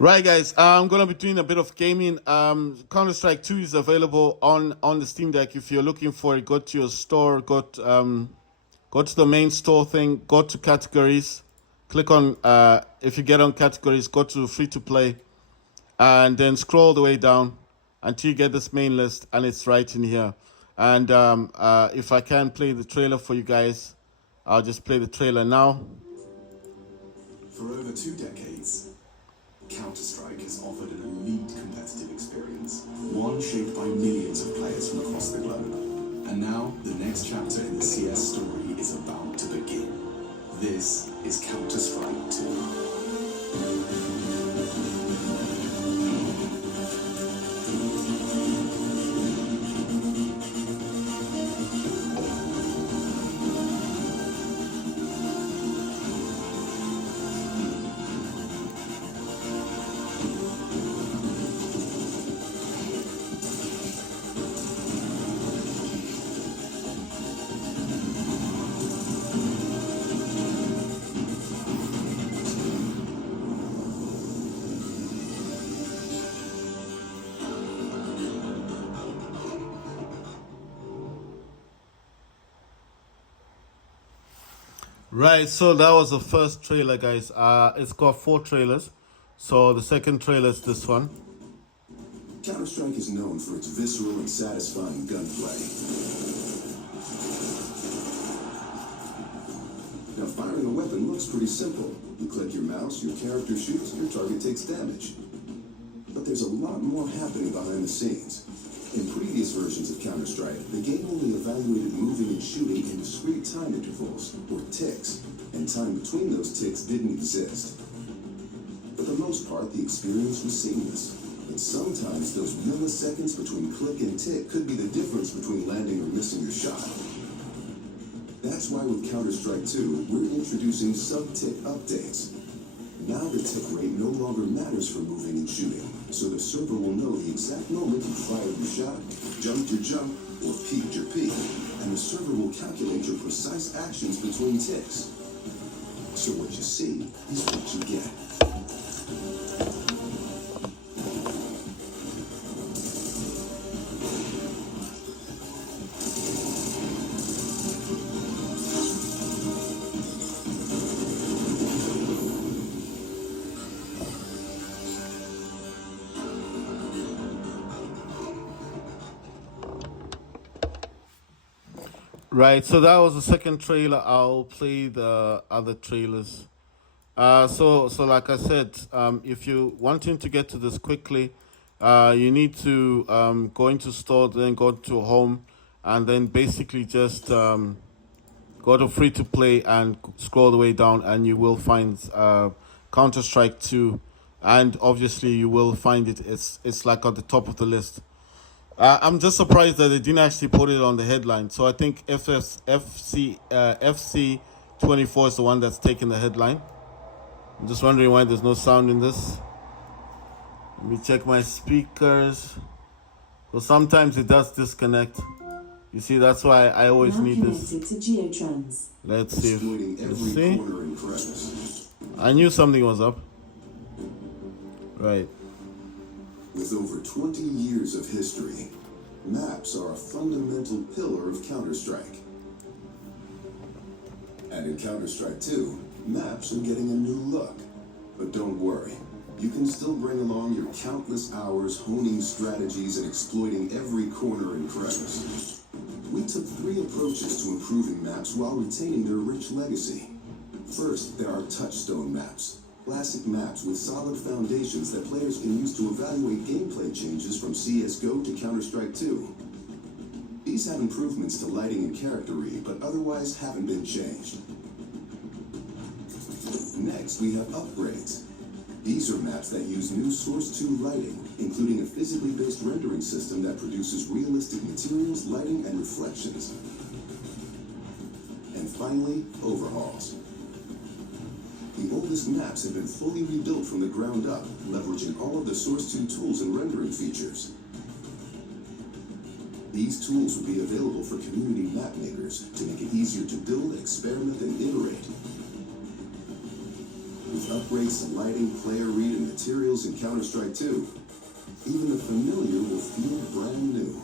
Right, guys. I'm gonna be doing a bit of gaming. Counter-Strike 2 is available on the Steam Deck. If you're looking for it, go to your store. Go to the main store thing. Go to categories. Click on. If you get on categories, go to free to play, and then scroll the way down until you get this main list, and it's right in here. And if I can play the trailer for you guys, I'll just play the trailer now. For over 2 decades, Counter-Strike has offered an elite competitive experience, one shaped by millions of players from across the globe. And now, the next chapter in the CS story is about to begin. This is Counter-Strike 2. Right, so that was the first trailer, guys. It's got 4 trailers. So the second trailer is this one. Counter-Strike is known for its visceral and satisfying gunplay. Now, firing a weapon looks pretty simple. You click your mouse, your character shoots, your target takes damage. But there's a lot more happening behind the scenes. In previous versions of Counter-Strike, the game only evaluated moving and shooting in discrete time intervals, or ticks, and time between those ticks didn't exist. For the most part, the experience was seamless, but sometimes those milliseconds between click and tick could be the difference between landing or missing your shot. That's why with Counter-Strike 2, we're introducing sub-tick updates. Now the tick rate no longer matters for moving and shooting, so the server will know the exact moment you fired your shot, jumped your jump, or peeked your peek, and the server will calculate your precise actions between ticks. So what you see is what you get. Right, so that was the second trailer. I'll play the other trailers. So like I said, if you wanting to get to this quickly, you need to go into store, then go to home, and then basically just go to free to play and scroll the way down, and you will find Counter-Strike 2, and obviously you will find it. It's like at the top of the list. I'm just surprised that they didn't actually put it on the headline. So I think FC 24 is the one that's taking the headline. I'm just wondering why there's no sound in this. Let me check my speakers. So sometimes it does disconnect. You see, that's why I always need this. Let's see. Let's see. I knew something was up. Right. With over 20 years of history, maps are a fundamental pillar of Counter-Strike. And in Counter-Strike 2, maps are getting a new look. But don't worry, you can still bring along your countless hours honing strategies and exploiting every corner and crevice. We took 3 approaches to improving maps while retaining their rich legacy. First, there are touchstone maps. Classic maps with solid foundations that players can use to evaluate gameplay changes from CSGO to Counter-Strike 2. These have improvements to lighting and character read, but otherwise haven't been changed. Next, we have upgrades. These are maps that use new Source 2 lighting, including a physically based rendering system that produces realistic materials, lighting, and reflections. And finally, overhauls. The oldest maps have been fully rebuilt from the ground up, leveraging all of the Source 2 tools and rendering features. These tools will be available for community map makers to make it easier to build, experiment, and iterate. With upgrades to lighting, player read, and materials in Counter-Strike 2, even the familiar will feel brand new.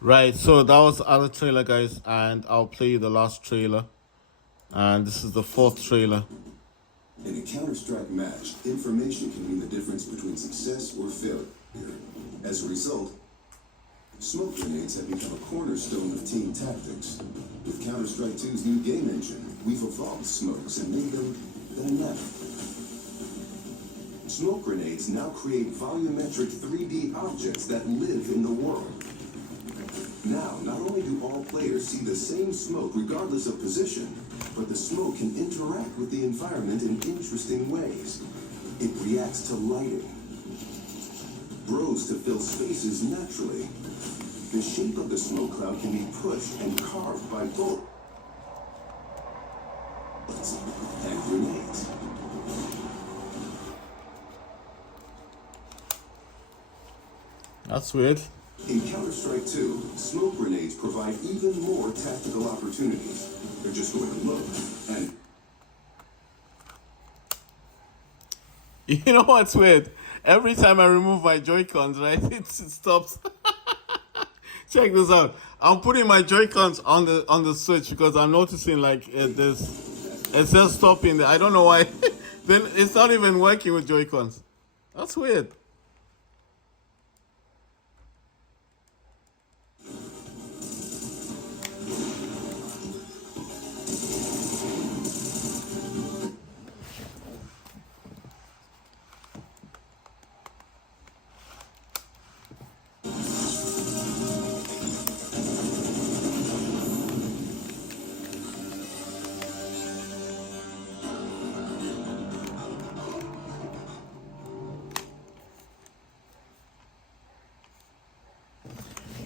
Right, so that was the other trailer, guys, and I'll play you the last trailer. And this is the fourth trailer. In a Counter-Strike match, information can mean the difference between success or failure. As a result, smoke grenades have become a cornerstone of team tactics. With Counter-Strike 2's new game engine, we've evolved smokes and made them dynamic. Smoke grenades now create volumetric 3D objects that live in the world. Now, not only do all players see the same smoke regardless of position, but the smoke can interact with the environment in interesting ways. It reacts to lighting, grows to fill spaces naturally. The shape of the smoke cloud can be pushed and carved by bullets and grenades. That's weird. In Counter-Strike 2, smoke grenades provide even more tactical opportunities. They're just going to look and... You know what's weird? Every time I remove my Joy-Cons, right, it stops. Check this out. I'm putting my Joy-Cons on the Switch because I'm noticing like it says stopping there. I don't know why. Then it's not even working with Joy-Cons. That's weird.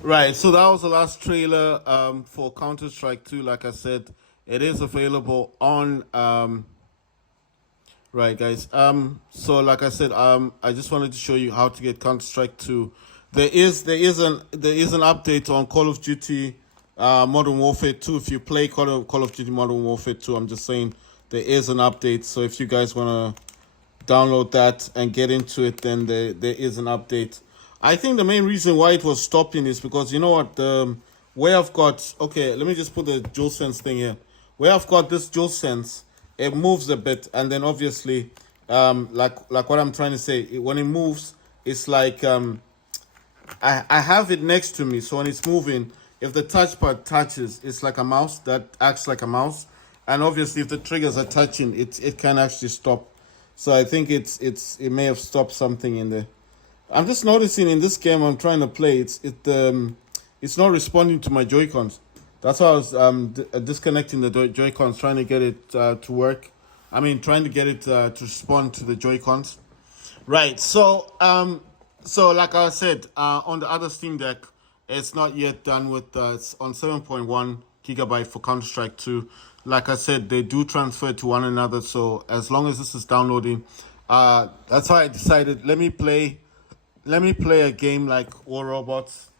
Right, so that was the last trailer for Counter-Strike 2. Like I said, it is available on right, guys. So like I said, I just wanted to show you how to get Counter-Strike 2. There is an update on Call of Duty Modern Warfare 2. If you play Call of Duty Modern Warfare 2, I'm just saying there is an update. So if you guys want to download that and get into it, then there is an update. I think the main reason why it was stopping is because, you know what, where I've got, okay, let me just put the DualSense thing here. Where I've got this DualSense, it moves a bit, and then obviously, like what I'm trying to say, when it moves, it's like, I have it next to me, so when it's moving, if the touchpad touches, it's like a mouse that acts like a mouse, and obviously if the triggers are touching, it can actually stop. So I think it may have stopped something in there. I'm just noticing in this game I'm trying to play, it's not responding to my Joy-Cons. That's why I was disconnecting the Joy-Cons, trying to get it to work. I mean, trying to get it to respond to the Joy-Cons. Right. So like I said, on the other Steam Deck, it's not yet done with. It's on 7.1 gigabyte for Counter-Strike 2. Like I said, they do transfer to one another. So as long as this is downloading, that's why I decided let me play a game like War Robots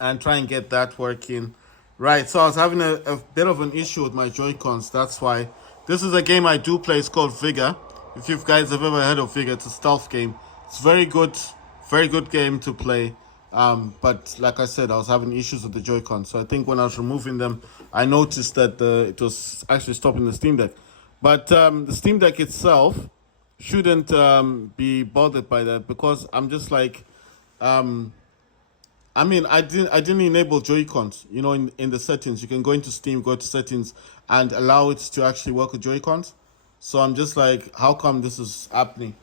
and try and get that working. Right, so I was having a bit of an issue with my Joy-Cons. That's why. This is a game I do play. It's called Vigor. If you guys have ever heard of Vigor, it's a stealth game. It's very good game to play. But like I said, I was having issues with the Joy-Cons. So I think when I was removing them, I noticed that it was actually stopping the Steam Deck. But the Steam Deck itself shouldn't be bothered by that, because I'm just like, I mean, I didn't enable Joy-Cons. You know, in the settings, you can go into Steam, go to settings, and allow it to actually work with Joy-Cons. So I'm just like, how come this is happening?